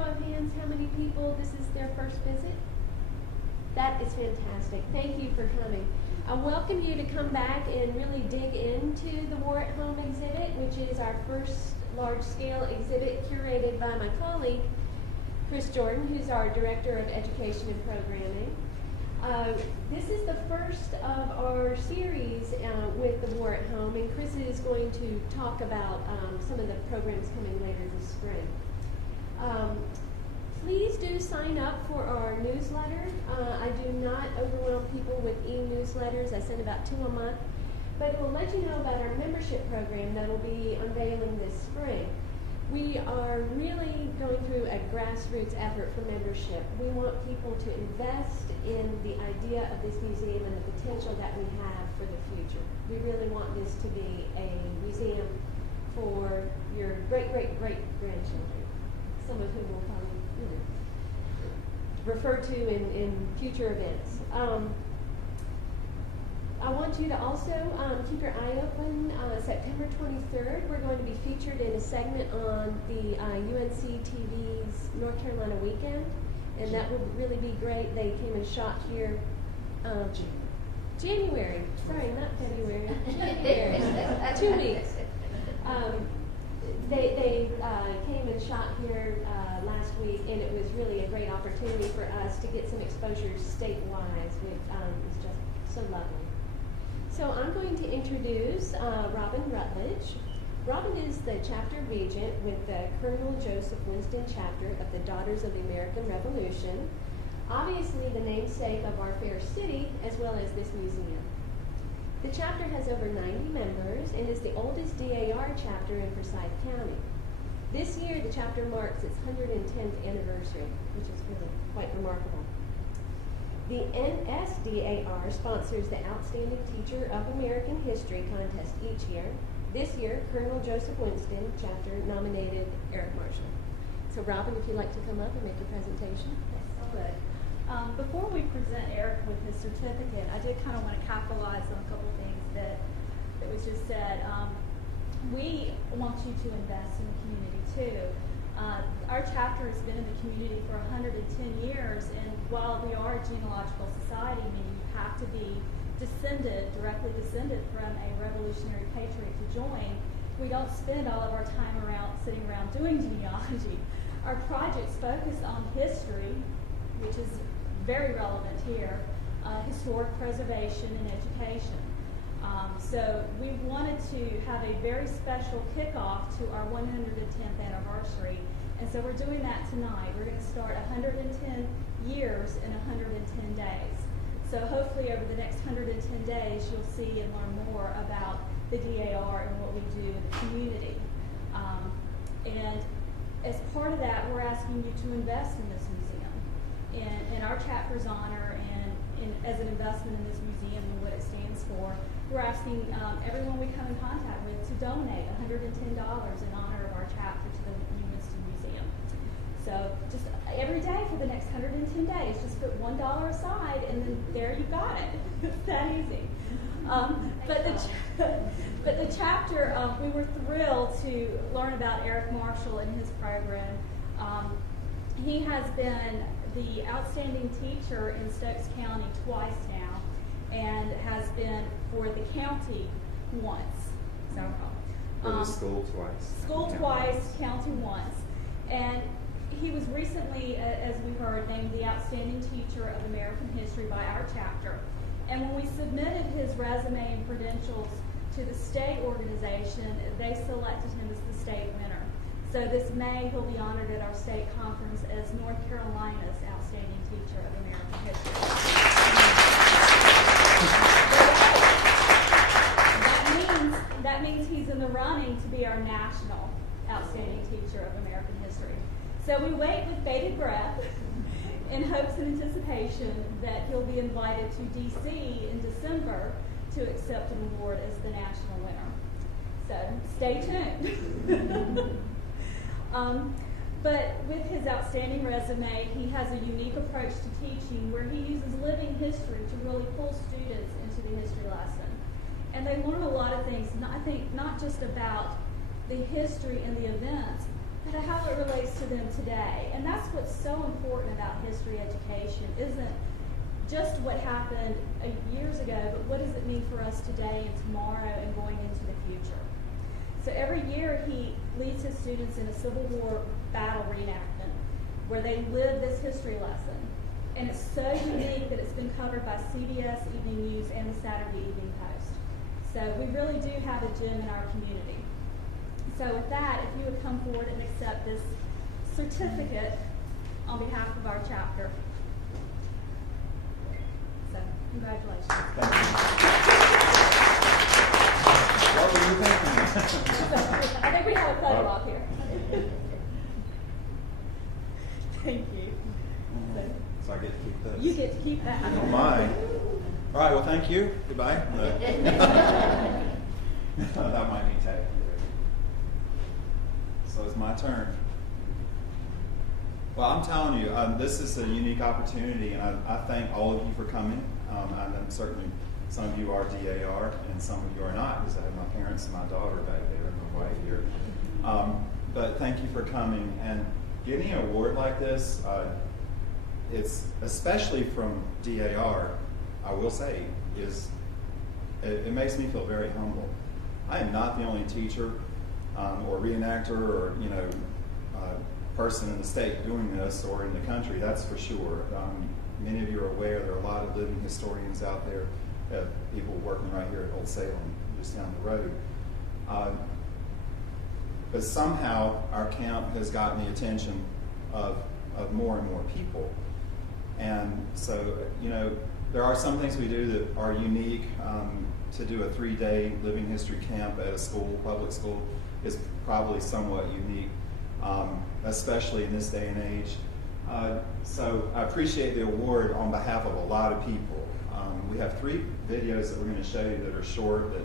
Of hands, how many people this is their first visit? That is fantastic. Thank you for coming. I welcome you to come back and really dig into the War at Home exhibit, which is our first large-scale exhibit curated by my colleague, Chris Jordan, who's our Director of Education and Programming. This is the first of our series with the War at Home, and Chris is going to talk about some of the programs coming later this spring. Please do sign up for our newsletter. I do not overwhelm people with e-newsletters. I send about 2 a month, but it will let you know about our membership program that will be unveiling this spring. We are really going through a grassroots effort for membership. We want people to invest in the idea of this museum and the potential that we have for the future. We really want this to be a museum for your great-great-great-grandchildren, some of whom will probably refer to in future events. I want you to also keep your eye open. September 23rd, we're going to be featured in a segment on the UNC TV's North Carolina Weekend, and that will really be great. They came and shot here January. Sorry, not February. January. 2 weeks. They came and shot here last week, and it was really a great opportunity for us to get some exposure statewide, which is just so lovely. So I'm going to introduce Robin Rutledge. Robin is the chapter regent with the Colonel Joseph Winston chapter of the Daughters of the American Revolution, obviously the namesake of our fair city as well as this museum. The chapter has over 90 members and is the oldest DAR chapter in Forsyth County. This year, the chapter marks its 110th anniversary, which is really quite remarkable. The NSDAR sponsors the Outstanding Teacher of American History contest each year. This year, Colonel Joseph Winston chapter nominated Eric Marshall. So Robin, if you'd like to come up and make your presentation. Yes, I would. Before we present Eric with his certificate, I did kind of want to capitalize on a couple things that was just said. We want you to invest in the community too. Our chapter has been in the community for 110 years, and while we are a genealogical society, meaning you have to be directly descended from a revolutionary patriot to join, we don't spend all of our time sitting around doing genealogy. Our projects focus on history, which is very relevant here, historic preservation and education. So we wanted to have a very special kickoff to our 110th anniversary, and so we're doing that tonight. We're going to start 110 years in 110 days. So hopefully over the next 110 days, you'll see and learn more about the DAR and what we do in the community. And as part of that, we're asking you to invest in this museum. In our chapter's honor and as an investment in this museum and what it stands for, we're asking everyone we come in contact with to donate $110 in honor of our chapter to the Winston Museum. So just every day for the next 110 days, just put $1 aside, and then there you got it. It's that easy. But the chapter, we were thrilled to learn about Eric Marshall and his program. He has been the outstanding teacher in Stokes County twice now, and has been for the county once. So, for the school twice. School twice, county once. And he was recently, as we heard, named the Outstanding Teacher of American History by our chapter. And when we submitted his resume and credentials to the state organization, they selected him as the state winner. So this May, he'll be honored at our state conference as North Carolina's Outstanding Teacher of American History. That means he's in the running to be our national Outstanding Teacher of American History. So we wait with bated breath in hopes and anticipation that he'll be invited to D.C. in December to accept an award as the national winner. So stay tuned. But with his outstanding resume, he has a unique approach to teaching where he uses living history to really pull students into the history lesson. And they learn a lot of things, I think not just about the history and the events, how it relates to them today. And that's what's so important about history education, isn't just what happened years ago, but what does it mean for us today and tomorrow and going into the future. So every year he leads his students in a Civil War battle reenactment where they live this history lesson. And it's so unique that it's been covered by CBS Evening News and the Saturday Evening Post. So we really do have a gem in our community. So with that, if you would come forward and accept this certificate on behalf of our chapter. So, congratulations. Thank you. What were you thinking? I think we have a photo op here. Thank you. So I get to keep this. You get to keep that. Oh my. All right, well, thank you. Goodbye. That might be taken. So it's my turn. Well, I'm telling you, this is a unique opportunity, and I thank all of you for coming. I know certainly some of you are DAR, and some of you are not, because I have my parents and my daughter back there, and my wife here. But thank you for coming. And getting an award like this, it's especially from DAR, I will say, it makes me feel very humble. I am not the only teacher or reenactor or person in the state doing this, or in the country, that's for sure. Many of you are aware there are a lot of living historians out there, people working right here at Old Salem, just down the road. But somehow our camp has gotten the attention of more and more people. And so, there are some things we do that are unique. To do a 3-day living history camp at a school, public school, is probably somewhat unique, especially in this day and age. So I appreciate the award on behalf of a lot of people. We have 3 videos that we're going to show you that are short, that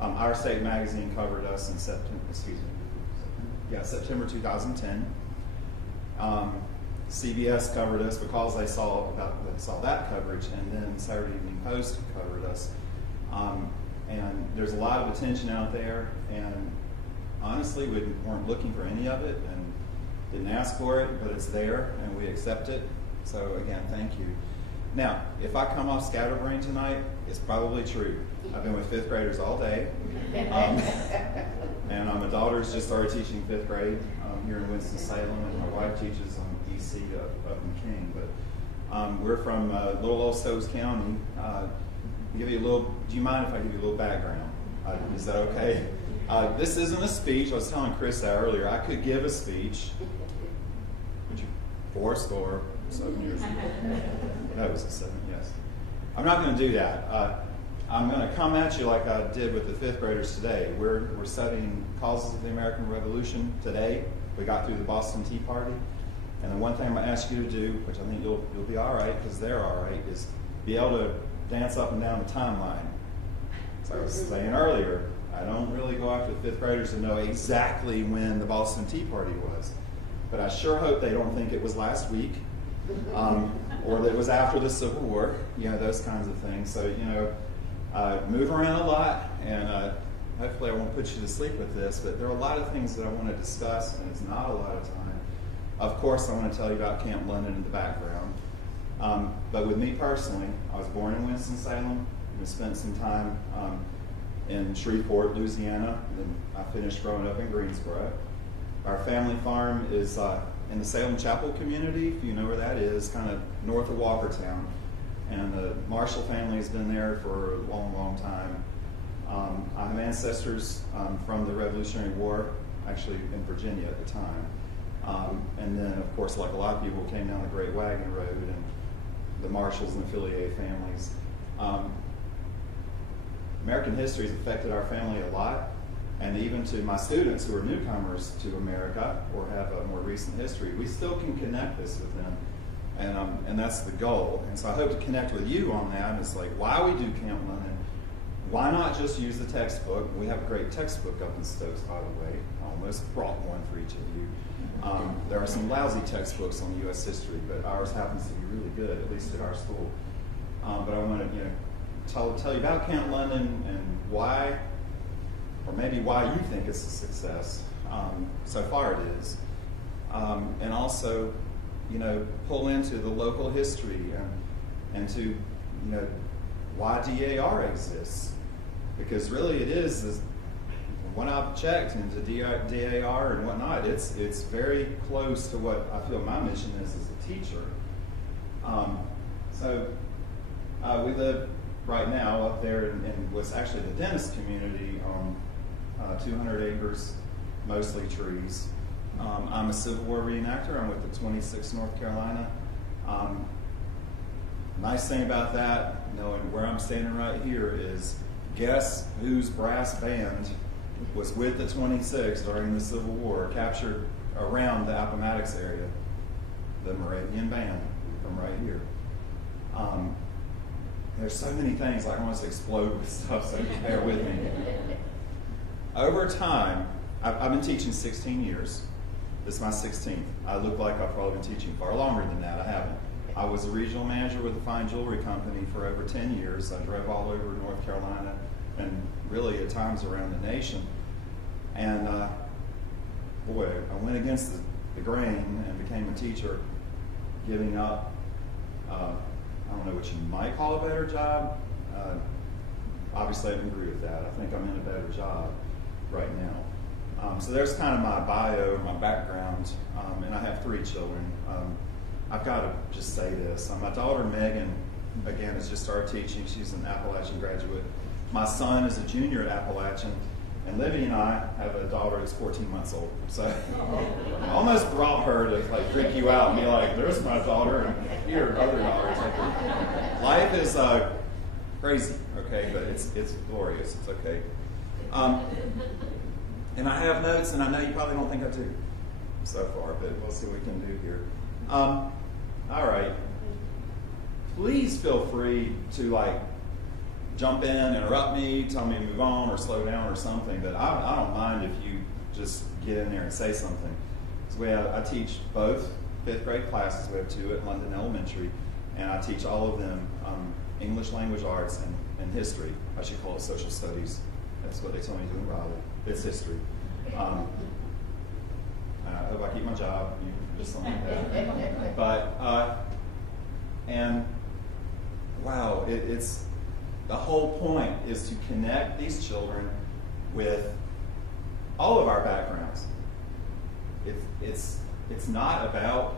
Our State magazine covered us in September 2010. CBS covered us because they saw that coverage, and then Saturday Evening Post covered us. And there's a lot of attention out there, and honestly, we weren't looking for any of it and didn't ask for it, but it's there and we accept it. So again, thank you. Now, if I come off scatterbrained tonight, it's probably true. I've been with 5th graders all day. And my daughter's just started teaching 5th grade here in Winston-Salem, and my wife teaches EC up in King. But we're from little old Stokes County. Do you mind if I give you a little background? Is that okay? This isn't a speech. I was telling Chris that earlier. I could give a speech. Would you? 7 years ago. That was a 7, yes. I'm not going to do that. I'm going to come at you like I did with the 5th graders today. We're studying causes of the American Revolution today. We got through the Boston Tea Party. And the one thing I'm going to ask you to do, which I think you'll be all right, because they're all right, is be able to dance up and down the timeline. So I was saying earlier, I don't really go after the 5th graders to know exactly when the Boston Tea Party was. But I sure hope they don't think it was last week, or that it was after the Civil War, those kinds of things. So, move around a lot, and hopefully I won't put you to sleep with this, but there are a lot of things that I want to discuss, and it's not a lot of time. Of course, I want to tell you about Camp London in the background. But with me personally, I was born in Winston-Salem, and spent some time in Shreveport, Louisiana, and then I finished growing up in Greensboro. Our family farm is in the Salem Chapel community, if you know where that is, kind of north of Walkertown. And the Marshall family has been there for a long, long time. I have ancestors from the Revolutionary War, actually in Virginia at the time. And then, of course, like a lot of people, came down the Great Wagon Road, and the Marshalls and affiliated families. American history has affected our family a lot, and even to my students who are newcomers to America or have a more recent history, we still can connect this with them, and that's the goal. And so I hope to connect with you on that. And it's like, why we do Camp London? Why not just use the textbook? We have a great textbook up in Stokes, by the way. I almost brought one for each of you. There are some lousy textbooks on U.S. history, but ours happens to be really good, at least at our school. But I want to, tell you about Camp London and why, or maybe why you think it's a success. So far it is. and also, pull into the local history and to, why DAR exists. Because really it is, when I've checked into DAR and whatnot, it's very close to what I feel my mission is as a teacher. We live right now up there in what's actually the dentist community on 200 acres, mostly trees. I'm a Civil War reenactor. I'm with the 26th North Carolina. Nice thing about that, knowing where I'm standing right here, is guess whose brass band was with the 26th during the Civil War, captured around the Appomattox area? The Moravian Band from right here. There's so many things, like I want to explode with stuff, so just bear with me. Over time, I've been teaching 16 years. This is my 16th. I look like I've probably been teaching far longer than that. I haven't. I was a regional manager with a fine jewelry company for over 10 years. I drove all over North Carolina and really at times around the nation. And boy, I went against the grain and became a teacher, giving up, I don't know what you might call a better job. Obviously, I don't agree with that. I think I'm in a better job right now. So there's kind of my bio, my background, and I have 3 children. I've got to just say this. My daughter, Megan, again, has just started teaching. She's an Appalachian graduate. My son is a junior at Appalachian, and Libby and I have a daughter that's 14 months old. So I almost brought her to like freak you out and be like, there's my daughter, and here, other daughters. Life is crazy, okay, but it's glorious. It's okay. And I have notes, and I know you probably don't think I do so far, but we'll see what we can do here. All right. Please feel free to jump in, interrupt me, tell me to move on or slow down or something, but I don't mind if you just get in there and say something. So I teach both 5th grade classes. We have 2 at London Elementary, and I teach all of them English language arts and history. I should call it social studies. That's what they told me to do in Bible. It's history. I hope I keep my job, just something like that. But, and wow, it's the whole point is to connect these children with all of our backgrounds. It's not about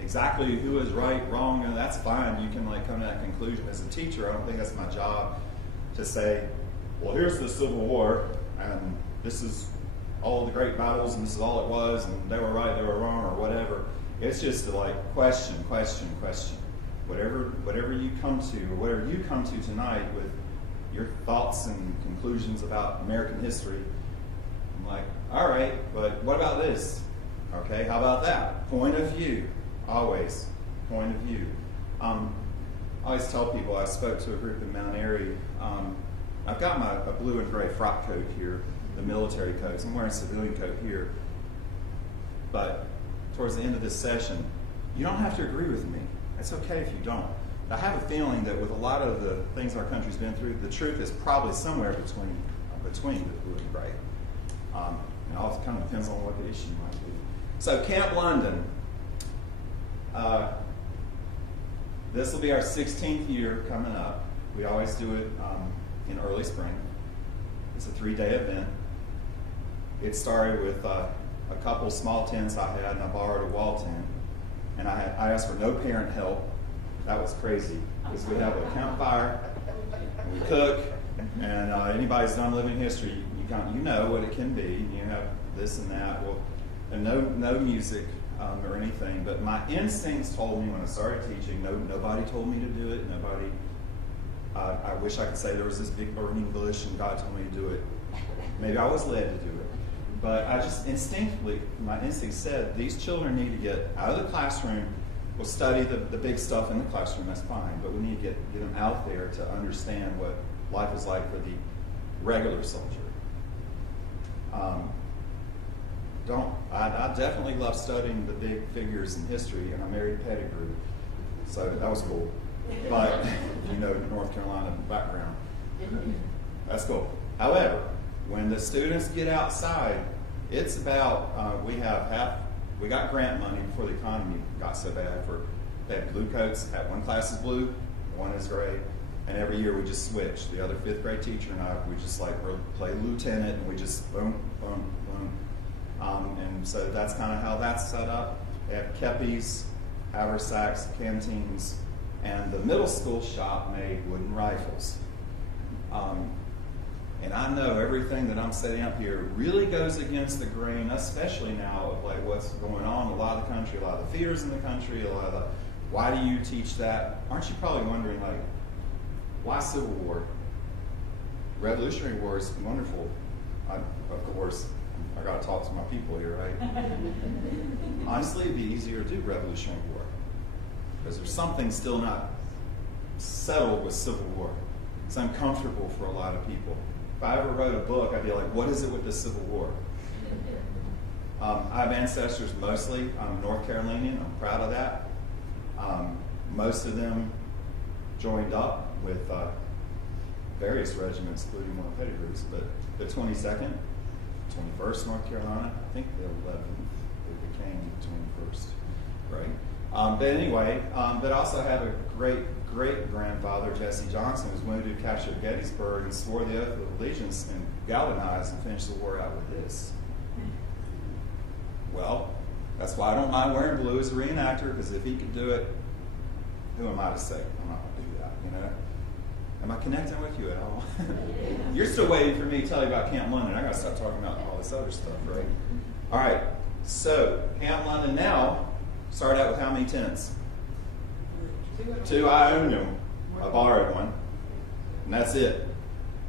exactly who is right, wrong, and that's fine. You can come to that conclusion. As a teacher, I don't think that's my job to say, well, here's the Civil War, and this is all the great battles, and this is all it was, and they were right, they were wrong, or whatever. It's just to question. Whatever you come to, or whatever you come to tonight with your thoughts and conclusions about American history, I'm like, all right, but what about this? Okay, how about that? Point of view, always, point of view. I always tell people, I spoke to a group in Mount Airy. I've got a blue and gray frock coat here, the military coats. I'm wearing a civilian coat here. But towards the end of this session, you don't have to agree with me. It's okay if you don't. I have a feeling that with a lot of the things our country's been through, the truth is probably somewhere between the blue and gray. It all kind of depends on what the issue might be. So Camp London. This will be our 16th year coming up. We always do it in early spring. It's a 3-day event. It started with a couple small tents I had, and I borrowed a wall tent. And I asked for no parent help. That was crazy, because we have a campfire, and we cook, and anybody's done living history, you know what it can be. You have this and that. Well, and no music or anything. But my instincts told me when I started teaching. Nobody told me to do it. Nobody. I wish I could say there was this big burning bush and God told me to do it. Maybe I was led to do it. But I just instinctively, my instinct said, these children need to get out of the classroom. We'll study the big stuff in the classroom, that's fine. But we need to get them out there to understand what life is like for the regular soldier. I definitely love studying the big figures in history, and I married Pettigrew. So that was cool. But, North Carolina background. That's cool. However, when the students get outside, it's about, we have we got grant money before the economy got so bad they had blue coats, one class is blue, one is gray, and every year we just switch. The other 5th grade teacher and I, we just like play lieutenant, and we just boom, boom, boom. And so that's kind of how that's set up. They have kepis, haversacks, canteens, and the middle school shop made wooden rifles. And I know everything that I'm setting up here really goes against the grain, especially now of like what's going on in a lot of the country, a lot of the theaters in the country, a lot of the, why do you teach that? Aren't you probably wondering, like, why Civil War? Revolutionary War is wonderful. Of course, I got to talk to my people here, right? Honestly, it'd be easier to do Revolutionary War because there's something still not settled with Civil War. It's uncomfortable for a lot of people. If I ever wrote a book, I'd be like, what is it with the Civil War? I have ancestors mostly. I'm North Carolinian. I'm proud of that. Most of them joined up with various regiments, including one of Pettigrew's, but the 22nd, 21st North Carolina, I think the 11th, it became the 21st, right? But anyway, but also have a great-grandfather, Jesse Johnson, was wounded, captured Gettysburg, and swore the oath of allegiance and galvanized and finished the war out with this. Well, that's why I don't mind wearing blue as a reenactor, because if he could do it, who am I to say I'm not going to do that, you know? Am I connecting with you at all? You're still waiting for me to tell you about Camp London. I got to stop talking about all this other stuff, right? All right, so Camp London now, start out with how many tents? 2. I own them. I borrowed one. And that's it.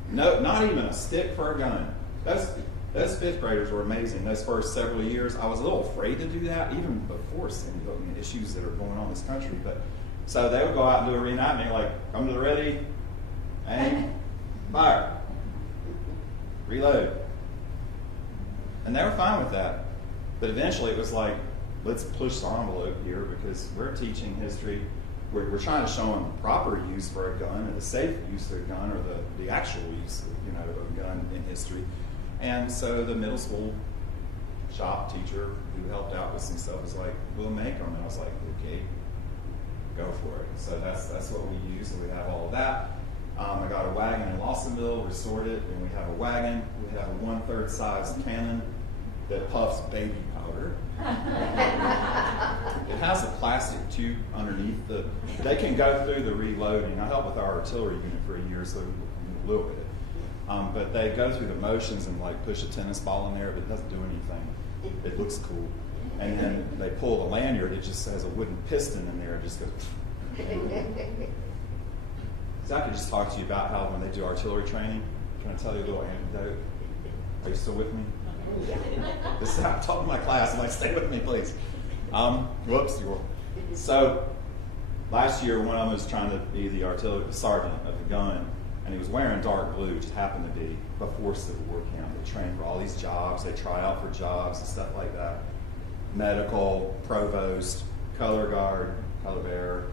No, not even a stick for a gun. Those 5th graders were amazing. Those first several years, I was a little afraid to do that, even before some of the issues that are going on in this country. But so they would go out and do a reenactment, like, come to the ready, aim, fire, reload. And they were fine with that. But eventually it was like, let's push the envelope here, because we're teaching history. We're trying to show them proper use for a gun, and the safe use of a gun, or the actual use of a gun in history. And so the middle school shop teacher who helped out with some stuff was like, we'll make them. And I was like, okay, go for it. So that's what we use, and we have all of that. I got a wagon in Lawsonville, restored it, and we have a wagon. We have a 1/3 size cannon that puffs baby powder. It has a plastic tube underneath they can go through the reloading. I helped with our artillery unit for a year, so a little bit. But they go through the motions and like push a tennis ball in there, but it doesn't do anything. It looks cool. And then they pull the lanyard, it just has a wooden piston in there, it just goes. So I could just talk to you about how when they do artillery training, can I tell you a little anecdote? Are you still with me? This is how I talk to my class. I'm like, stay with me, please. Whoops. So last year, one of them was trying to be the artillery sergeant of the gun, and he was wearing dark blue, which happened to be before Civil War camp. They train for all these jobs. They try out for jobs and stuff like that. Medical, provost, color guard, color bearer.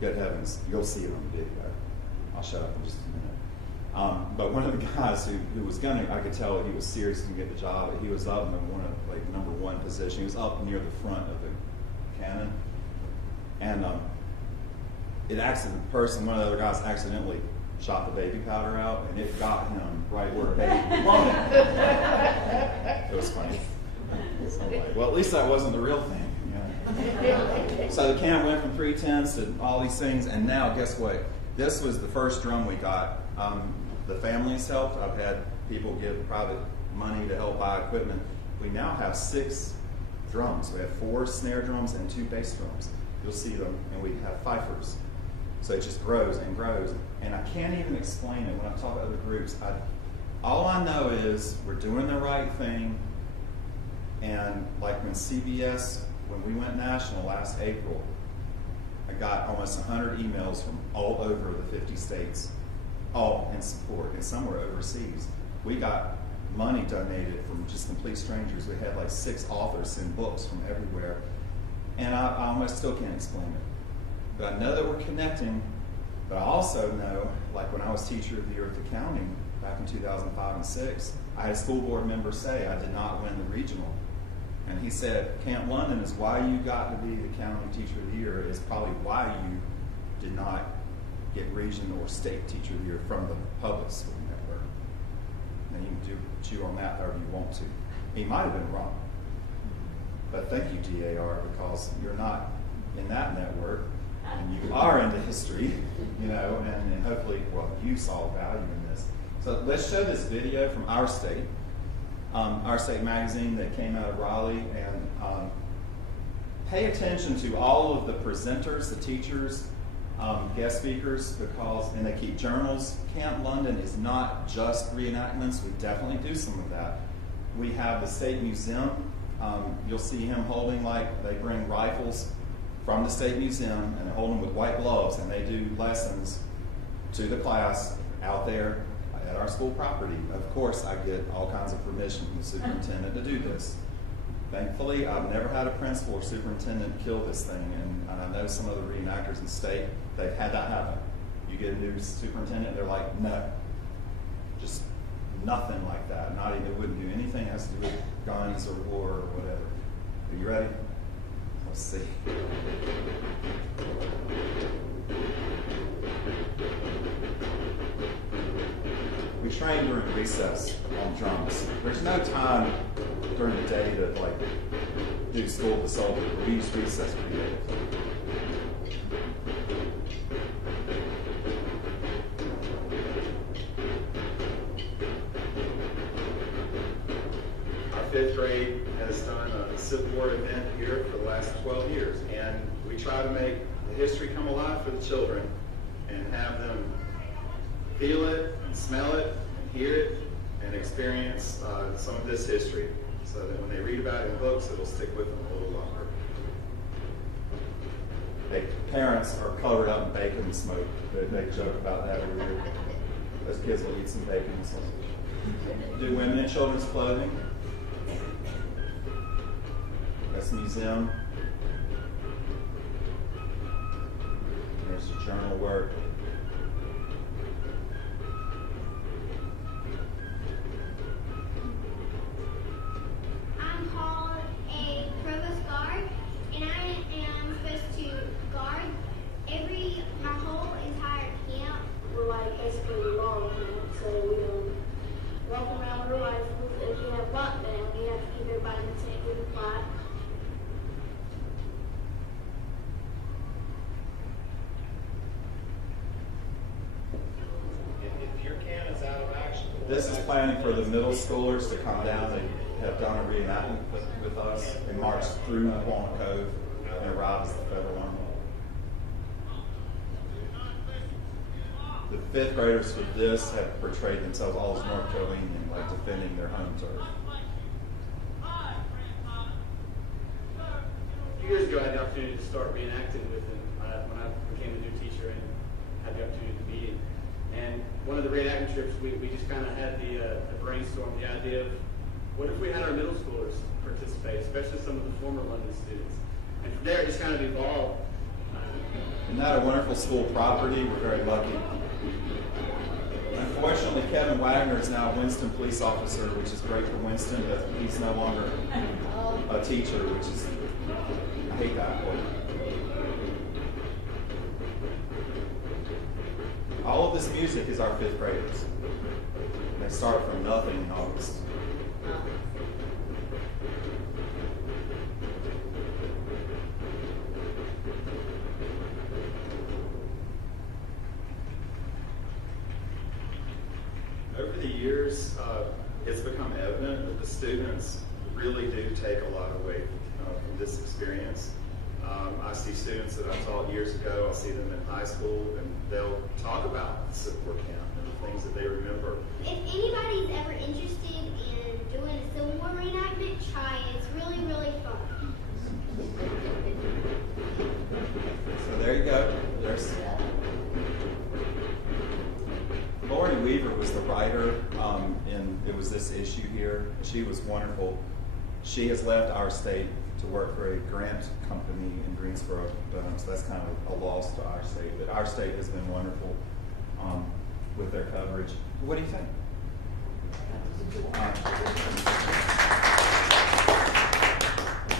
Good heavens, you'll see it on the video. I'll shut up in just a minute. But one of the guys who was gunning, I could tell he was serious to get the job. He was up in the number 1 position. He was up near the front of the cannon, and one of the other guys accidentally shot the baby powder out, and it got him right where baby wanted. It was funny. So like, well, at least that wasn't the real thing. So the camp went from 3 tents to all these things, and now guess what? This was the first drum we got. The families helped. I've had people give private money to help buy equipment. We now have 6 drums. We have 4 snare drums and 2 bass drums. You'll see them, and we have fifers. So it just grows and grows. And I can't even explain it when I talk to other groups. All I know is we're doing the right thing. And like when we went national last April, I got almost 100 emails from all over the 50 states, all in support, and some were overseas. We got money donated from just complete strangers. We had like 6 authors send books from everywhere, and I almost still can't explain it. But I know that we're connecting, but I also know, like when I was teacher of the year at the county back in 2005 and 6, I had a school board member say I did not win the regional. And he said, Camp London is why you got to be the county teacher of the year, is probably why you did not get region or state teacher of the year from the public school network. Now you can chew on that however you want to. He might have been wrong. But thank you, DAR, because you're not in that network, and you are into history, you know, and hopefully, well, you saw value in this. So let's show this video from Our State magazine that came out of Raleigh, and pay attention to all of the presenters, the teachers, guest speakers, because, and they keep journals. Camp London is not just reenactments. We definitely do some of that. We have the State Museum. You'll see him holding, like, they bring rifles from the State Museum and they hold them with white gloves, and they do lessons to the class out there at our school property. Of course, I get all kinds of permission from the superintendent to do this. Thankfully, I've never had a principal or superintendent kill this thing, and I know some of the reenactors in the state, they've had that happen. You get a new superintendent, they're like, no, just nothing like that. Not even, they wouldn't do anything that has to do with guns or war or whatever. Are you ready? Let's see. We train during recess on drums. There's no time during the day to like do school to solve it. We use recess creatively. Our fifth grade has done a Civil War event here for the last 12 years, and we try to make the history come alive for the children and have them feel it, and smell it, and hear it, and experience some of this history, so that when they read about it in books, it'll stick with them a little longer. Parents are covered up in bacon smoke. They joke about that every year. Those kids will eat some bacon and sausage. Do women in children's clothing. That's the museum. And there's the journal work. I'm called a provost guard, and I am supposed to guard my whole entire camp. We're like basically law camp, so we walk around with our rifles. If we have lockdown, we have to keep everybody in the tent with a flag. If your can is out of action. This is planning for the middle schoolers to come down. They have done a reenactment with us and march through Walnut Cove and arrive as the Federal Army. The fifth graders for this have portrayed themselves all as North Carolinian, like defending their home turf. A few years ago, I had the opportunity to start reenacting with them when I became a new teacher and had the opportunity to meet. And one of the reenactment trips, we just kind of had the brainstorm, the idea of what if we had our middle schoolers participate, especially some of the former London students. And from there, it just kind of evolved. Isn't that a wonderful school property? We're very lucky. Unfortunately, Kevin Wagner is now a Winston police officer, which is great for Winston, but he's no longer a teacher, which is, I hate that. All of this music is our fifth graders. They start from nothing in August. Over the years, it's become evident that the students really do take a lot away from this experience. I see students that I taught years ago, I'll see them in high school, and they'll talk about the Civil War camp and the things that they remember. If anybody's ever interested in doing a Civil War reenactment, try it. It's really, really fun. So there you go. There's Lori Weaver was the writer, and it was this issue here. She was wonderful. She has left Our State to work for a grant company in Greensboro, so that's kind of a loss to Our State. But Our State has been wonderful with their coverage. What do you think?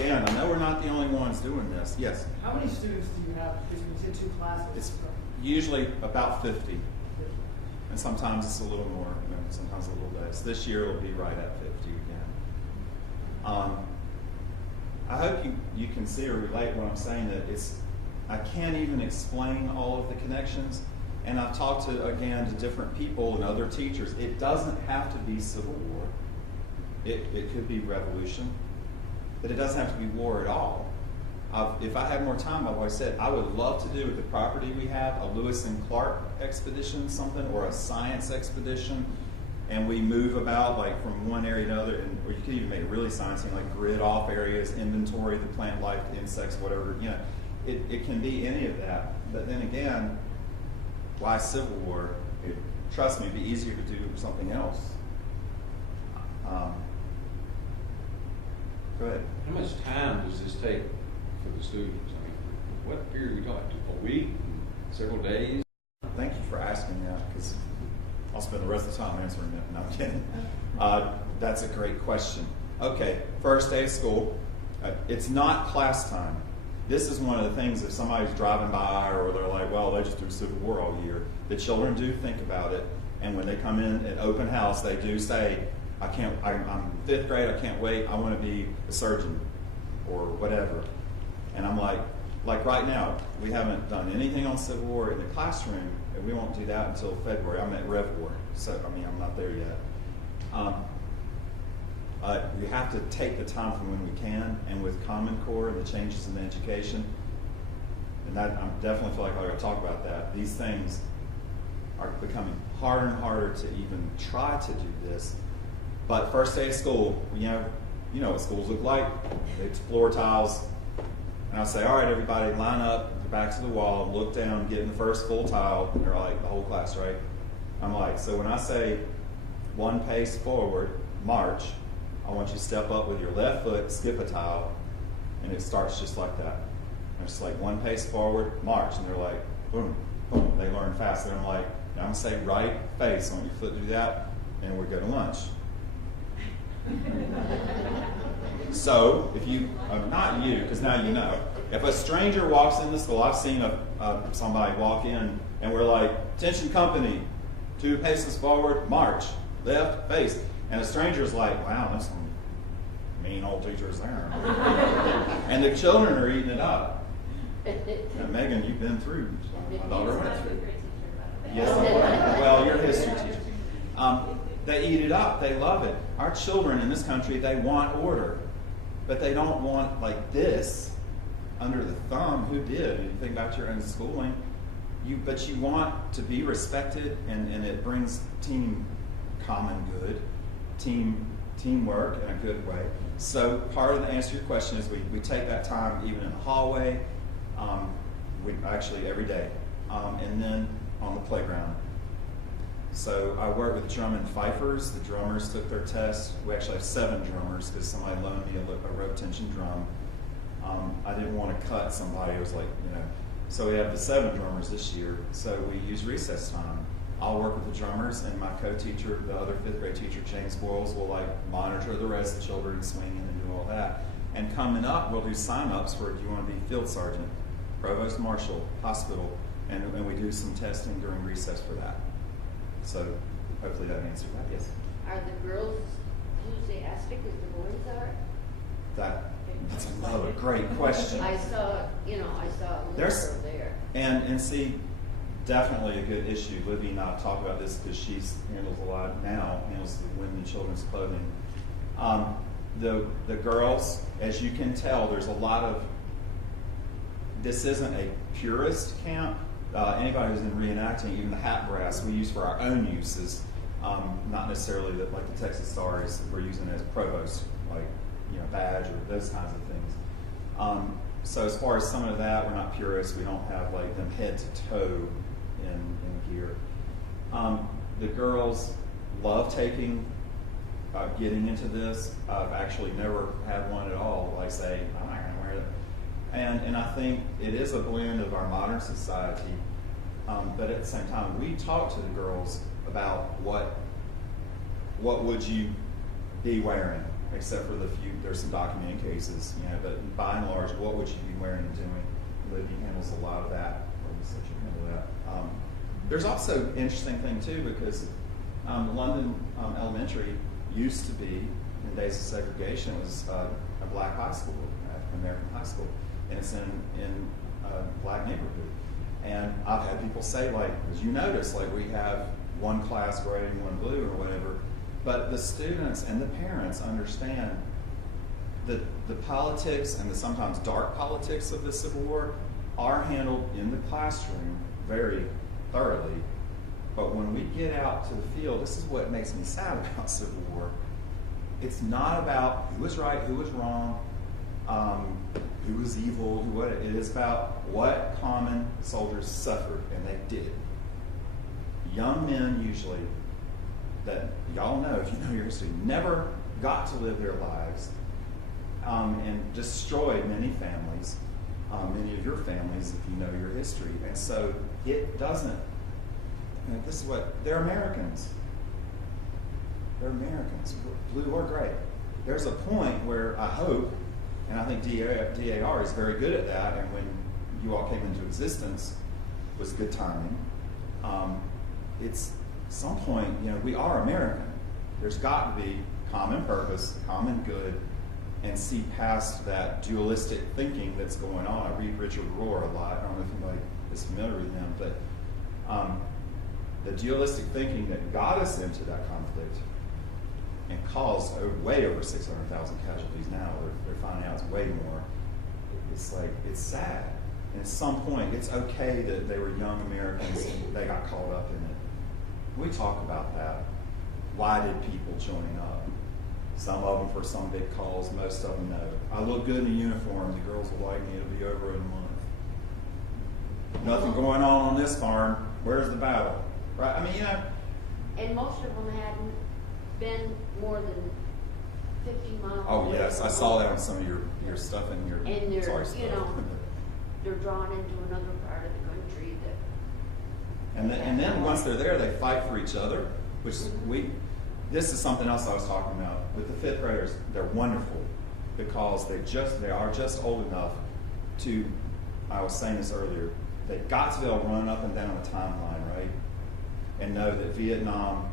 again, I know we're not the only ones doing this. Yes, How many students do you have? Because you said 2 classes. it's usually about 50, and sometimes it's a little more, sometimes a little less. This year it'll be right at 50 again. I hope you can see or relate what I'm saying, that I can't even explain all of the connections. And I've talked to different people and other teachers. It doesn't have to be Civil War. It could be Revolution, but it doesn't have to be war at all. If I had more time, I've always said I would love to do with the property we have a Lewis and Clark expedition, something, or a science expedition, and we move about like from one area to another, or you could even make it really sciencey, like grid off areas, inventory the plant life, the insects, whatever. It can be any of that. But then again, why Civil War? Trust me, it'd be easier to do something else. Go ahead. How much time does this take for the students? I mean, what period are we talking? A week? Several days? Thank you for asking that, because I'll spend the rest of the time answering that. No, I'm kidding. That's a great question. Okay, first day of school. It's not class time. This is one of the things, if somebody's driving by or they're like, well, they just do Civil War all year, the children do think about it. And when they come in at open house, they do say, I'm 5th grade, I can't wait, I want to be a surgeon or whatever. And I'm like right now, we haven't done anything on Civil War in the classroom, and we won't do that until February. I'm at Rev War, so I'm not there yet. We have to take the time from when we can, and with Common Core and the changes in education, and that I definitely feel like I got to talk about that. These things are becoming harder and harder to even try to do this. But first day of school, you know what schools look like. It's floor tiles, and I'll say, all right, everybody, line up, your backs to the wall, look down, get in the first full tile, and they're like, the whole class, right? I'm like, so when I say 1 pace forward, march, I want you to step up with your left foot, skip a tile, and it starts just like that. And it's like 1 pace forward, march, and they're like, boom, boom. They learn fast. And I'm like, now I'm going to say right face. I want your foot to do that, and we go to lunch. So, if you, not you, because now you know, if a stranger walks into school, I've seen somebody walk in, and we're like, attention company, 2 paces forward, march, left face. And a stranger's like, wow, that's some mean old teachers there. And the children are eating it up. Now, Megan, you've been through. My daughter went through. Yes, well, you're a history teacher. They eat it up. They love it. Our children in this country, they want order. But they don't want like this under the thumb. Who did? You think about your own schooling. But you want to be respected, and it brings team common good. Teamwork in a good way. So part of the answer to your question is we take that time even in the hallway, we actually every day, and then on the playground. So I work with drum and fifers. The drummers took their test. We actually have 7 drummers because somebody loaned me a rope tension drum. I didn't want to cut somebody. It was like, so we have the 7 drummers this year. So we use recess time. I'll work with the drummers, and my co-teacher, the other 5th grade teacher, James Boyles, will monitor the rest of the children, swinging and do all that. And coming up, we'll do sign-ups for, do you want to be field sergeant, provost marshal, hospital, and we do some testing during recess for that. So hopefully that answers that. Yes? Are the girls enthusiastic as the boys are? That's another great question. I saw a little girl there. And see, definitely a good issue. Libby and I talk about this because she handles the women and children's clothing. The girls, as you can tell, there's a lot of, this isn't a purist camp. Anybody who's in reenacting, even the hat brass, we use for our own uses, not necessarily like the Texas Stars we're using as provost, badge or those kinds of things. So as far as some of that, we're not purists. We don't have like them head to toe in gear. The girls love getting into this. I've actually never had one at all. I say, I'm not going to wear that. And I think it is a blend of our modern society, but at the same time, we talk to the girls about what would you be wearing. except for there's some documented cases, but by and large, what would you be wearing and doing? Libby handles a lot of that, or research handle that. There's also an interesting thing too, because London Elementary used to be, in days of segregation, it was a black high school, African American high school, and it's in a black neighborhood. And I've had people say, like, as you notice, like we have one class gray and one blue or whatever, but the students and the parents understand that the politics and the sometimes dark politics of the Civil War are handled in the classroom very thoroughly. But when we get out to the field, this is what makes me sad about Civil War. It's not about who was right, who was wrong, who was evil, what. It is about what common soldiers suffered, and they did. Young men usually, that y'all know if you know your history, never got to live their lives, and destroyed many families, many of your families if you know your history. And so it doesn't, this is what, they're Americans. They're Americans, blue or gray. There's a point where I hope, and I think DAR is very good at that, and when you all came into existence, it was good timing. It's some point, we are American. There's got to be common purpose, common good, and see past that dualistic thinking that's going on. I read Richard Rohr a lot. I don't know if anybody is familiar with him, but the dualistic thinking that got us into that conflict and caused way over 600,000 casualties now. They're finding out it's way more. It's like, it's sad. And at some point, it's okay that they were young Americans and they got caught up in it. We talk about that. Why did people join up? Some of them for some big cause, most of them no. I look good in a uniform, the girls will like me, it'll be over in a month. Nothing going on this farm, where's the battle? Right? I mean, And most of them hadn't been more than 50 miles oh away yes, from I saw that home. on some of your stuff in your, And they're, sorry, stuff. they're drawn into another part of the country that. And then once they're there, they fight for each other, which this is something else I was talking about. With the fifth graders, they're wonderful because they are just old enough to, I was saying this earlier, they've got to be able to run up and down a timeline, right? And know that Vietnam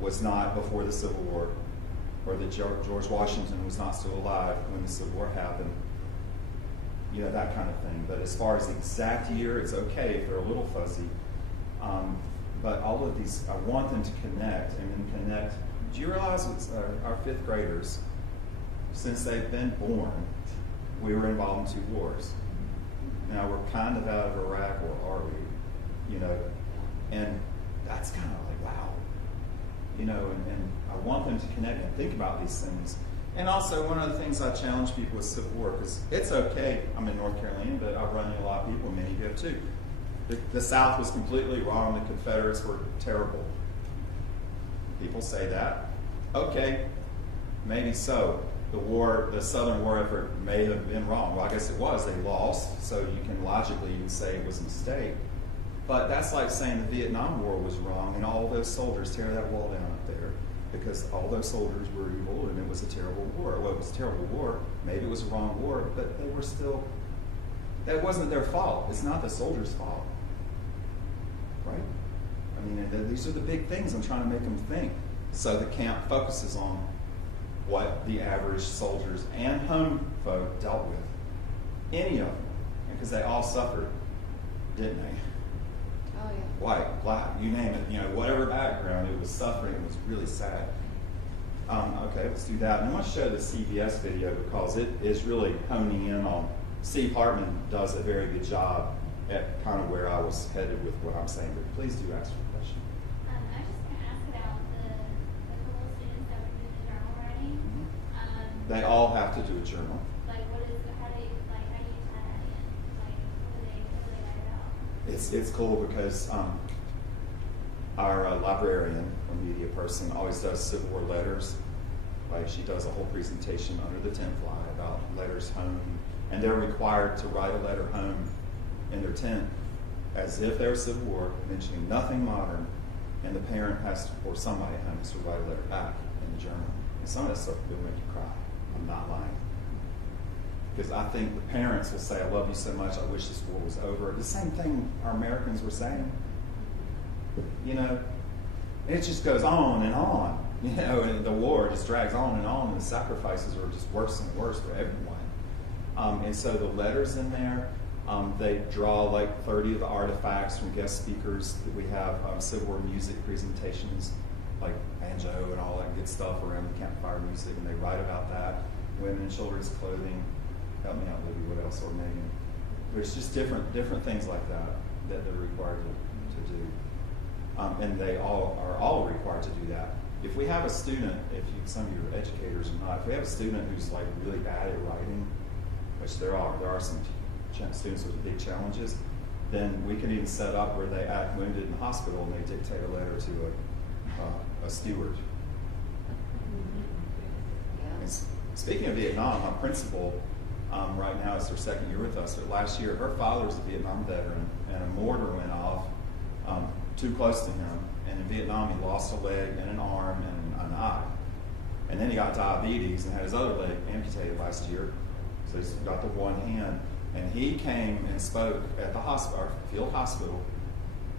was not before the Civil War, or that George Washington was not still alive when the Civil War happened. That kind of thing. But as far as the exact year, it's okay if they're a little fuzzy. But all of these, I want them to connect and then connect. Do you realize our fifth graders, since they've been born, we were involved in 2 wars. Now we're kind of out of Iraq, or are we? And that's kind of like, wow. And I want them to connect and think about these things. And also, one of the things I challenge people with Civil War, because it's okay, I'm in North Carolina, but I run into a lot of people, many of you have too. The South was completely wrong, the Confederates were terrible. People say that. Okay, maybe so. The Southern War effort may have been wrong. Well, I guess it was. They lost, so you can logically even say it was a mistake. But that's like saying the Vietnam War was wrong and all those soldiers tear that wall down up there because all those soldiers were evil and it was a terrible war. Well, it was a terrible war. Maybe it was a wrong war, but they were still, that wasn't their fault. It's not the soldiers' fault. Right? I mean, and these are the big things I'm trying to make them think. So the camp focuses on what the average soldiers and home folk dealt with. Any of them. Because they all suffered, didn't they? Oh, yeah. White, black, you name it, whatever background, it was suffering, it was really sad. Okay, let's do that. And I'm going to show the CBS video because it is really honing in on, Steve Hartman does a very good job at kind of where I was headed with what I'm saying, but please do ask your question. I was just going to ask about the couple of students that were doing the journal writing. They all have to do a journal. Like, how do you tie that in? Like, what do they write about? It's cool because our librarian or media person always does Civil War letters. Like she does a whole presentation under the tent fly about letters home, and they're required to write a letter home in their tent as if they're Civil War, mentioning nothing modern, and the parent has to, or somebody at home has to write a letter back in the journal. And some of that stuff will make you cry. I'm not lying. Because I think the parents will say, I love you so much, I wish this war was over. The same thing our Americans were saying. You know, it just goes on and on. You know, and the war just drags on, and the sacrifices are just worse and worse for everyone. And so the letters in there, they draw like 30 of the artifacts from guest speakers. We have Civil War music presentations, like banjo and all that good stuff around the campfire music, and they write about that. Women and children's clothing. Help me out, Libby. What else? Or Megan? There's just different things like that that they're required to do. And they are all required to do that. If we have a student, some of your educators are not, if we have a student who's like really bad at writing, which there are some students with big challenges, then we can even set up where they act wounded in the hospital and they dictate a letter to a steward. And speaking of Vietnam, my principal right now is her second year with us, but last year her father's a Vietnam veteran, and a mortar went off too close to him, and in Vietnam he lost a leg and an arm and an eye. And then he got diabetes and had his other leg amputated last year, so he's got the one hand. And he came and spoke at the hospital, our field hospital,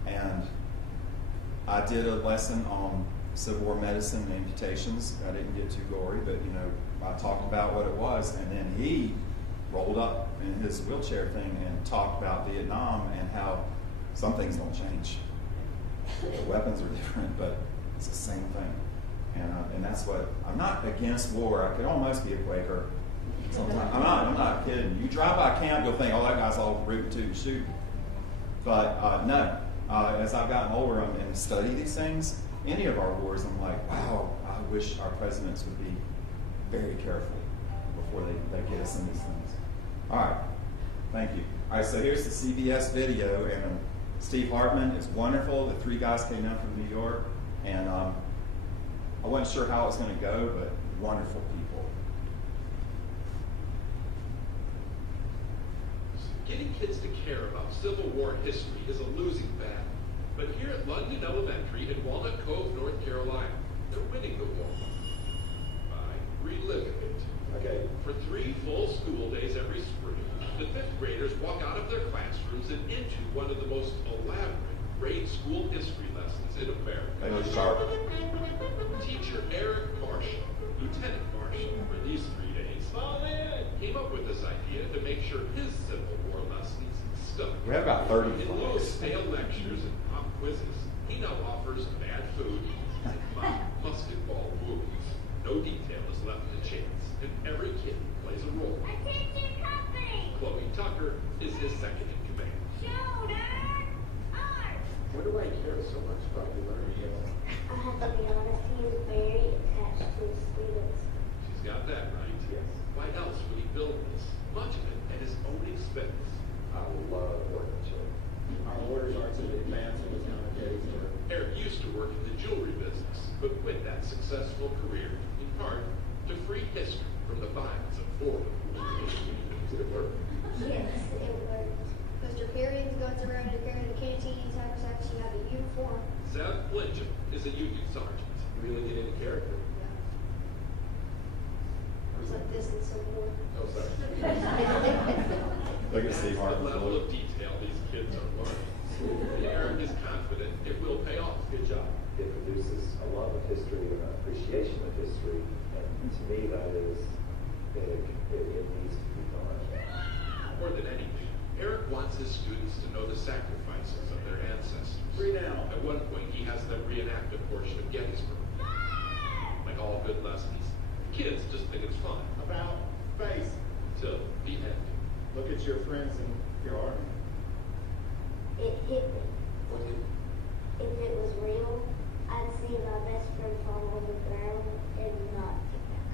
and I did a lesson on Civil War medicine and amputations. I didn't get too gory, but I talked about what it was, and then he rolled up in his wheelchair thing and talked about Vietnam and how some things don't change. The weapons are different, but it's the same thing. And that's what, I'm not against war. I could almost be a Quaker. Sometimes. I'm not kidding. You drive by camp, you'll think, oh, that guy's all rooting to shoot. But no, as I've gotten older and study these things, any of our wars, I'm like, wow, I wish our presidents would be very careful before they get us in these things. All right, thank you. All right, so here's the CBS video, and Steve Hartman is wonderful. The three guys came down from New York, and I wasn't sure how it was going to go, but wonderful people. Getting kids to care about Civil War history is a losing battle. But here at London Elementary in Walnut Cove, North Carolina, they're winning the war by reliving it. Okay. For 3 full school days every spring, the 5th graders walk out of their classrooms and into one of the most elaborate grade school history lessons in America. They look sharp. Teacher Eric Marshall, Lieutenant Marshall, for these 3 days, came up with this idea to make sure his Civil War lessons stuck. We have about 30 In lieu of stale lectures and pop quizzes, he now offers bad food and mock musket ball movies. No detail is left to chance, and every kid plays a role. Attention company! Chloe Tucker is his second in command. Shoulder! Arm! What do I care so much about you learning it? I have to be honest, he is very attached to his students. She's got that right. Yes. Why else would he build this? Much of it at his own expense. I love working with children. Our orders are to advance in the town of Gettysburg. Eric used to work in the jewelry business, but quit that successful career, in part, to free history from the violence of war. Did it work? Yes, it worked. Mr. Perry goes around and carries the canteen, sacks, you have a uniform. Seth Blanchard is a Union sergeant. You really get into character. It's like this in Civil War. Oh, sorry. Look at Steve That's the Hartman. level of detail these kids are learning. Eric is confident it will pay off. Good job. It produces a love of history and an appreciation of history, and to me that is big. It needs to be done. More than anything, Eric wants his students to know the sacrifices of their ancestors. Free now. At one point, he has them reenact a portion of Gettysburg. Like all good lessons, kids just think it's fun. About face. Till the end. Look at your friends in your army. It hit me. What did If it was real, I'd see my best friend fall on the ground and not get back.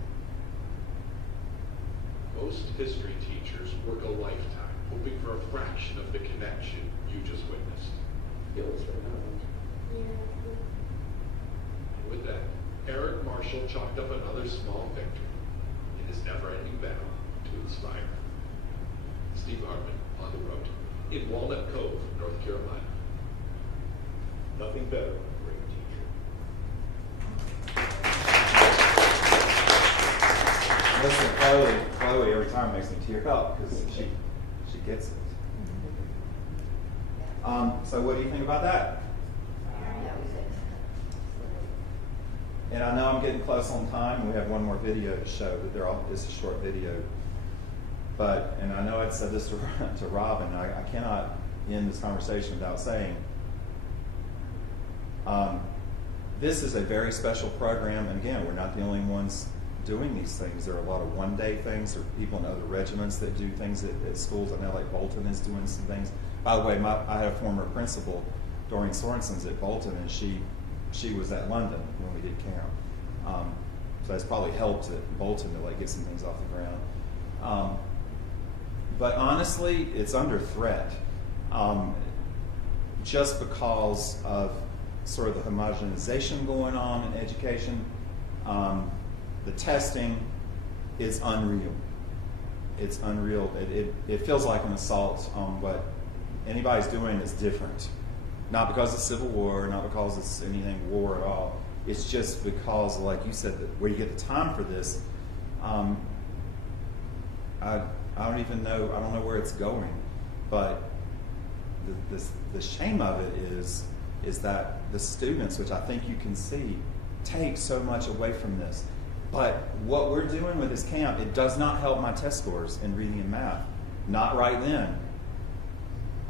Most history teachers work a lifetime hoping for a fraction of the connection you just witnessed. Skills right now. Yeah. And with that, Eric Marshall chalked up another small victory in his never-ending battle to inspire. Steve Hartman on the road in Walnut Cove, North Carolina. Nothing better than a great teacher. Listen, Chloe every time makes me tear up because she gets it. So what do you think about that? And I know I'm getting close on time. We have one more video to show, but it's a short video. And I know I'd said this to Robin, I cannot end this conversation without saying, this is a very special program, and again, we're not the only ones doing these things. There are a lot of one-day things. There are people in other regiments that do things at schools. I know like Bolton is doing some things. By the way, I had a former principal, Doreen Sorensen's at Bolton, and she was at London when we did camp. So that's probably helped at Bolton to get some things off the ground. But honestly, it's under threat just because of sort of the homogenization going on in education. The testing is unreal. It's unreal. It feels like an assault on what anybody's doing is different. Not because it's Civil War, not because it's anything war at all. It's just because, like you said, where you get the time for this, I don't even know, I don't know where it's going. But the shame of it is that the students, which I think you can see, take so much away from this. But what we're doing with this camp, it does not help my test scores in reading and math. Not right then.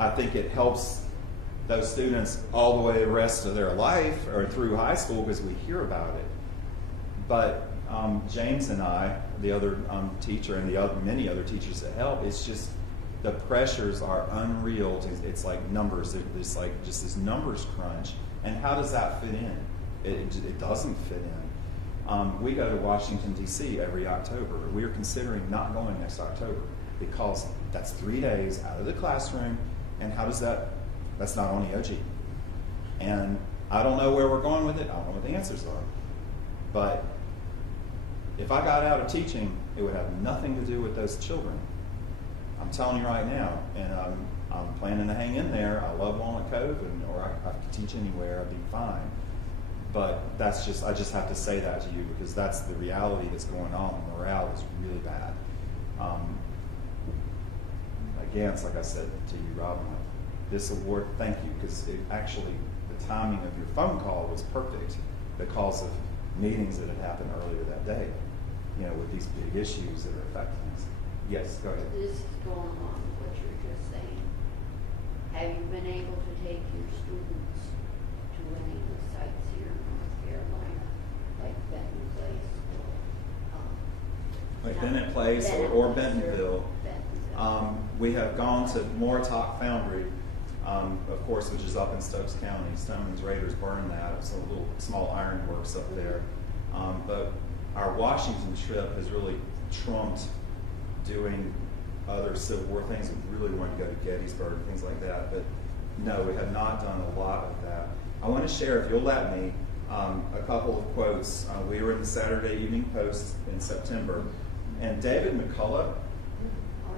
I think it helps those students all the way the rest of their life or through high school because we hear about it. But James and I, the other teacher, and many other teachers that help, it's just the pressures are unreal. It's like numbers. It's like just this numbers crunch. And how does that fit in? It doesn't fit in. We go to Washington, D.C. every October. We are considering not going next October because that's 3 days out of the classroom. And how does that's not on EOG. And I don't know where we're going with it. I don't know what the answers are. But if I got out of teaching, it would have nothing to do with those children. I'm telling you right now, and I'm planning to hang in there. I love Walnut Cove, or I could teach anywhere. I'd be fine. But I just have to say that to you because that's the reality that's going on. The morale is really bad. Again, it's like I said to you, Robin, this award, thank you, because actually the timing of your phone call was perfect because of meetings that had happened earlier that day, with these big issues that are affecting us. Yes, go ahead. This is going on with what you're just saying. Have you been able to take your students to any of the sites here in North Carolina, like Benton Place or Like Bennett Place or Bentonville. We have gone to Moortock Foundry, of course, which is up in Stokes County. Stoneman's Raiders burned that. It's a little small ironworks up there. But our Washington trip has really trumped doing other Civil War things. We really wanted to go to Gettysburg and things like that. But no, we have not done a lot of that. I want to share, if you'll let me, a couple of quotes. We were in the Saturday Evening Post in September, and David McCullough,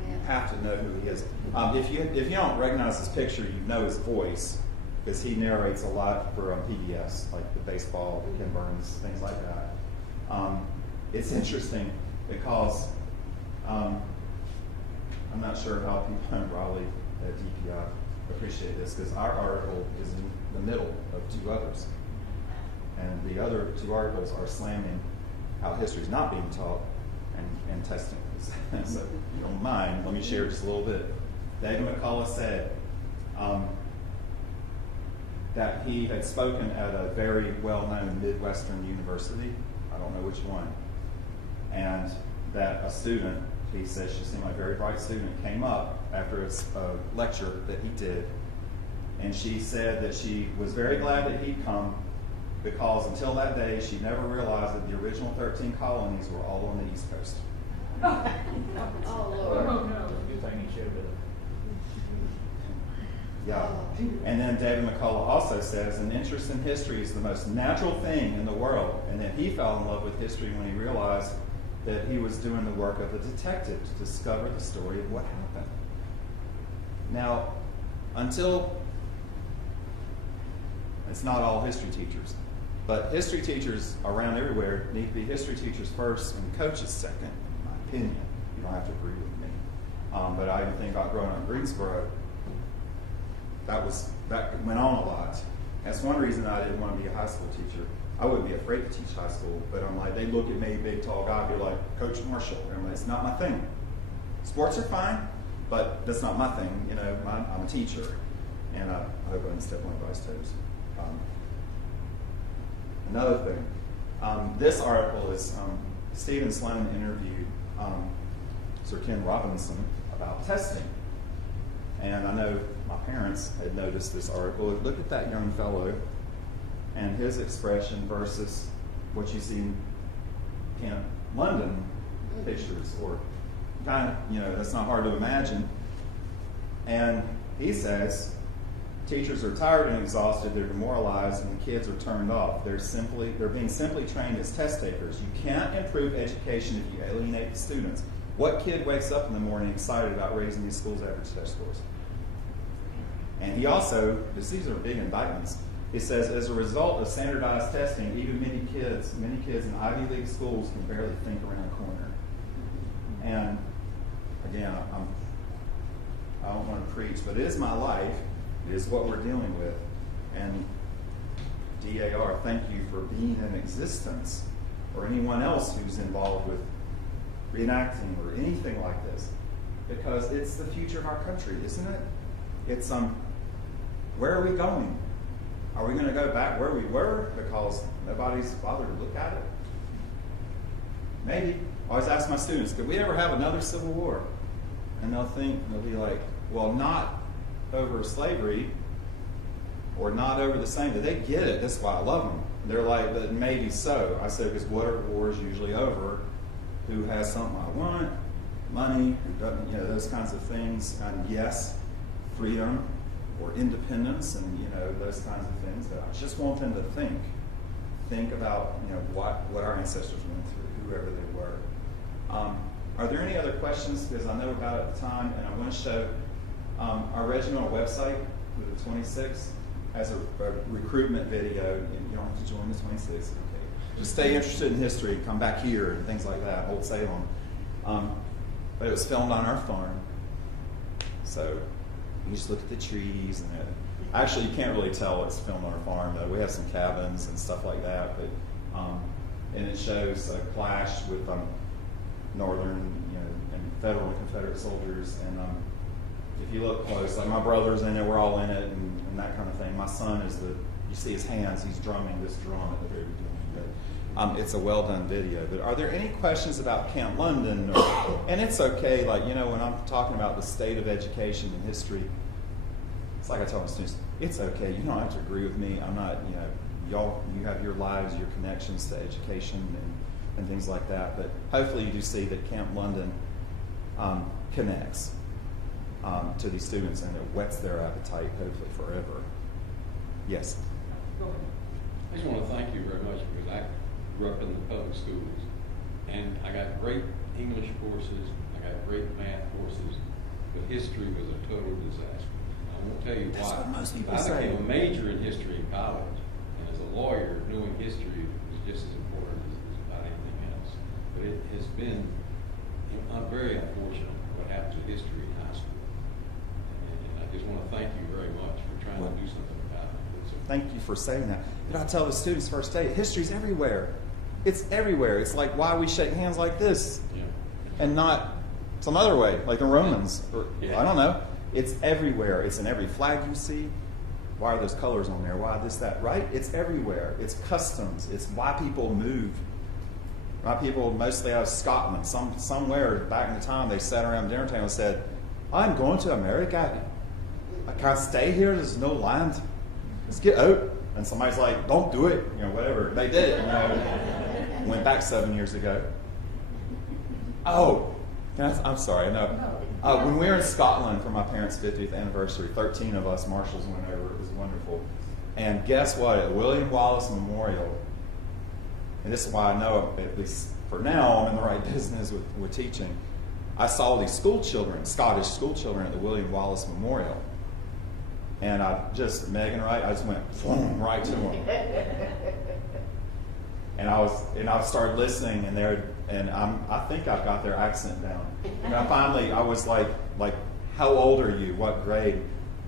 you have to know who he is. If you don't recognize his picture, you know his voice, because he narrates a lot for PBS, like the baseball, the Ken Burns, things like that. It's interesting because I'm not sure how people in Raleigh at DPI appreciate this, because our article is in the middle of two others. And the other two articles are slamming how history is not being taught and testing this. So if you don't mind, let me share just a little bit. David McCullough said that he had spoken at a very well-known Midwestern university, I don't know which one, and that a student, he says she seemed like a very bright student, came up after a lecture that he did, and she said that she was very glad that he'd come, because until that day, she never realized that the original 13 colonies were all on the East Coast. Oh, Lord. Good thing he showed it. Yeah. And then David McCullough also says, an interest in history is the most natural thing in the world. And then he fell in love with history when he realized that he was doing the work of a detective to discover the story of what happened. Now, until, it's not all history teachers, but history teachers around everywhere need to be history teachers first and coaches second, in opinion. You don't have to agree with me. But I even think about growing up in Greensboro, that went on a lot. That's one reason I didn't want to be a high school teacher. I wouldn't be afraid to teach high school, but I'm like, they look at me, big, tall guy, be like, Coach Marshall. And I'm like, it's not my thing. Sports are fine, but that's not my thing. You know, I'm a teacher. And I hope I didn't step on anybody's toes. Another thing, this article is Stephen Sloan interviewed Sir Ken Robinson about testing. And I know my parents had noticed this article. Look at that young fellow and his expression versus what you see in Camp London pictures, or kind of, you know, that's not hard to imagine. And he says, teachers are tired and exhausted, they're demoralized, and the kids are turned off. They're being simply trained as test takers. You can't improve education if you alienate the students. What kid wakes up in the morning excited about raising these schools' average test scores? And he also, these are big indictments, he says, as a result of standardized testing, even many kids in Ivy League schools can barely think around the corner. And again, I don't want to preach, but it is my life. It is what we're dealing with. And DAR, thank you for being in existence, or anyone else who's involved with reenacting or anything like this, because it's the future of our country, isn't it? It's where are we going? Are we going to go back where we were because nobody's bothered to look at it? Maybe. I always ask my students, could we ever have another civil war? And they'll be like, well, not over slavery or not over the same. They get it. That's why I love them. They're like, but maybe so. I said, because what are wars usually over? Who has something I want, money, who doesn't, you know, those kinds of things. And yes, freedom or independence, and you know, those kinds of things. But I just want them to think about, you know, what our ancestors went through, whoever they were. Are there any other questions? Because I know about it at the time, and I want to show our regimental website for the 26th has a recruitment video. And you don't have to join the 26th. Okay. Just stay interested in history. Come back here and things like that. Old Salem. But it was filmed on our farm, so you just look at the trees and actually you can't really tell it's filmed on our farm. Though we have some cabins and stuff like that, but and it shows a clash with Northern, you know, and Federal and Confederate soldiers. And if you look close, like my brother's in it, we're all in it, and that kind of thing. My son is you see his hands, he's drumming this drum at the very beginning. But it's a well done video. But are there any questions about Camp London? And it's okay, like, you know, when I'm talking about the state of education and history, it's like I tell my students, it's okay. You don't have to agree with me. I'm not, you know, you have your lives, your connections to education and things like that. But hopefully you do see that Camp London connects to these students, and it whets their appetite, hopefully forever. Yes? I just want to thank you very much, because I grew up in the public schools, and I got great English courses, I got great math courses, but history was a total disaster. I won't tell you why. That's what most people I say. became a major in history in college, and as a lawyer, knowing history is just as important as about anything else. But it has been very unfortunate what happened to history in high school. And I just want to thank you very much for trying to do something about it. Thank you for saying that. You know, I tell the students first day, history's everywhere. It's everywhere. It's like why we shake hands like this, Yeah. and not some other way, like the Romans. Or, Yeah. I don't know. It's everywhere. It's in every flag you see. Why are those colors on there? Why this, that? Right? It's everywhere. It's customs. It's why people move. Why people mostly out of Scotland. Somewhere back in the time they sat around dinner table and said, I'm going to America. I can't stay here. There's no land. Let's get out. And somebody's like, don't do it. You know, whatever. They did it. You know. Went back 7 years ago. Oh, I'm sorry. No. When we were in Scotland for my parents' 50th anniversary, 13 of us marshals went over. It was wonderful. And guess what? At William Wallace Memorial, and this is why I know, at least for now, I'm in the right business with teaching. I saw these school children, Scottish school children, at the William Wallace Memorial. And I just went boom, right to them. And I started listening, and and I think I've got their accent down. And I was like, how old are you? What grade?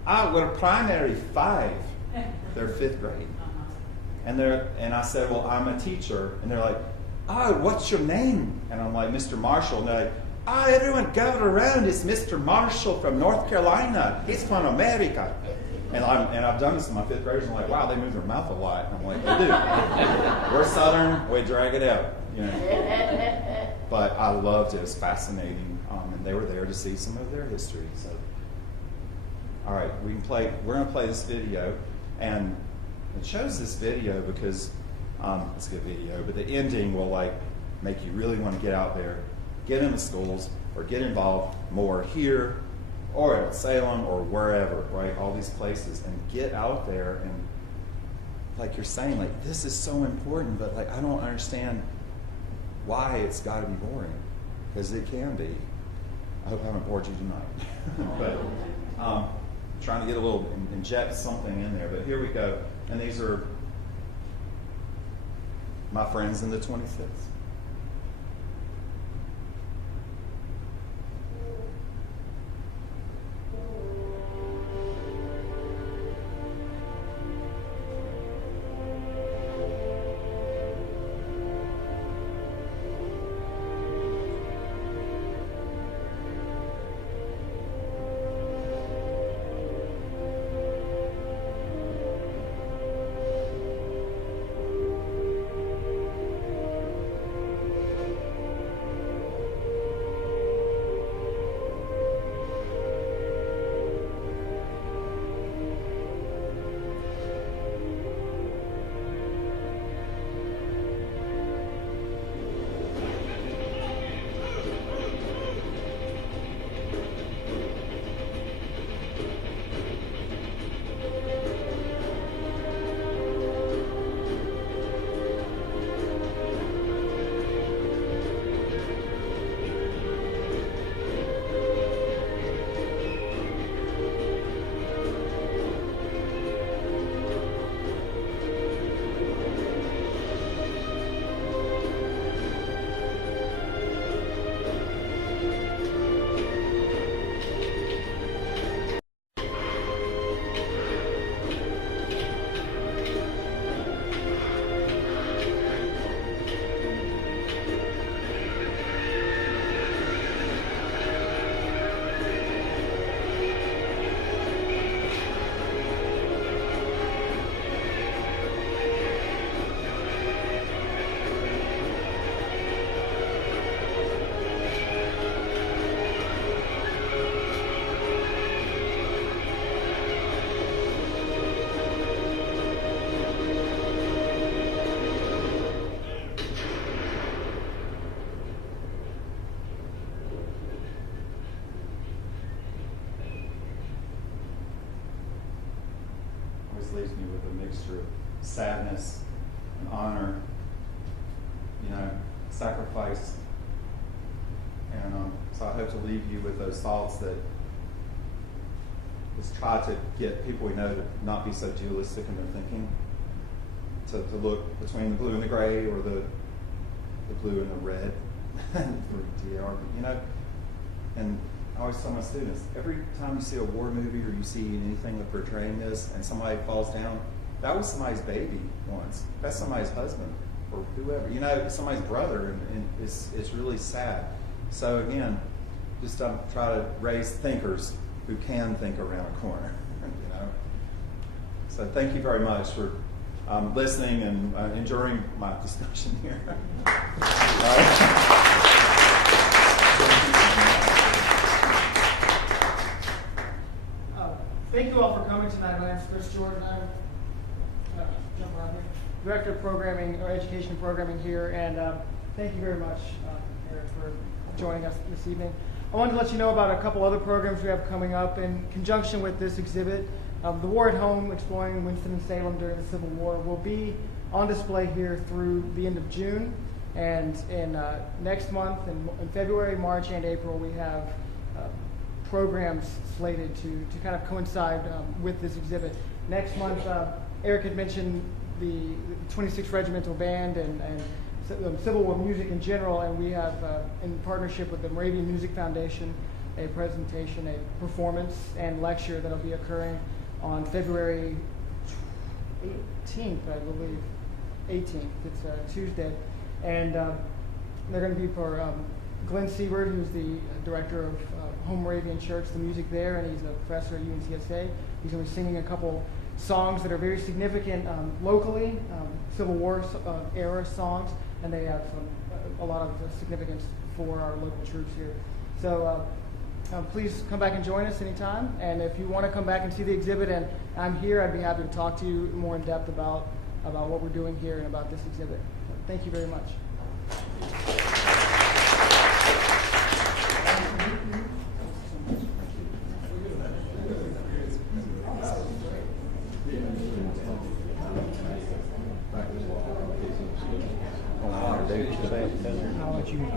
We're primary 5. They're 5th grade. And I said, well, I'm a teacher. And they're like, oh, what's your name? And I'm like, Mr. Marshall. And they're like, everyone gather around. It's Mr. Marshall from North Carolina. He's from America. And I've done this in my 5th graders. I'm like, wow, they move their mouth a lot. And I'm like, they do. We're Southern. We drag it out. You know. But I loved it. It was fascinating. And they were there to see some of their history. So, all right, we're going to play this video. And it shows this video because it's a good video, but the ending will make you really want to get out there, get in the schools, or get involved more here, or at Salem, or wherever, right? All these places, and get out there and, like you're saying, this is so important, but I don't understand why it's got to be boring, because it can be. I hope I haven't bored you tonight, but trying to get inject something in there. But here we go. And these are my friends in the 25th. Leaves me with a mixture of sadness and honor, sacrifice. And so I hope to leave you with those thoughts that just try to get people we know to not be so dualistic in their thinking, to look between the blue and the gray, or the blue and the red for DR, and I always tell my students, every time you see a war movie or you see anything that's portraying this and somebody falls down, that was somebody's baby once. That's somebody's husband or whoever, somebody's brother, and it's really sad. So again, just try to raise thinkers who can think around a corner, So thank you very much for listening and enjoying my discussion here. Thank you all for coming tonight. My name is Chris Jordan. I'm jump around here. Director of Programming or Education Programming here, and thank you very much, Eric, for joining us this evening. I wanted to let you know about a couple other programs we have coming up in conjunction with this exhibit. The War at Home, exploring Winston-Salem during the Civil War, will be on display here through the end of June, and in next month, in February, March, and April, we have programs slated to kind of coincide with this exhibit. Next month, Eric had mentioned the 26th Regimental Band and Civil War music in general, and we have, in partnership with the Moravian Music Foundation, a presentation, a performance and lecture that'll be occurring on February 18th, I believe. 18th. It's Tuesday, and they're going to be for Glenn Siebert, who's the director of Home Moravian Church, the music there, and he's a professor at UNCSA. He's going to be singing a couple songs that are very significant locally, Civil War era songs, and they have a lot of significance for our local troops here. So please come back and join us anytime. And if you want to come back and see the exhibit, and I'm here, I'd be happy to talk to you more in depth about what we're doing here and about this exhibit. So thank you very much. I'll let you do it.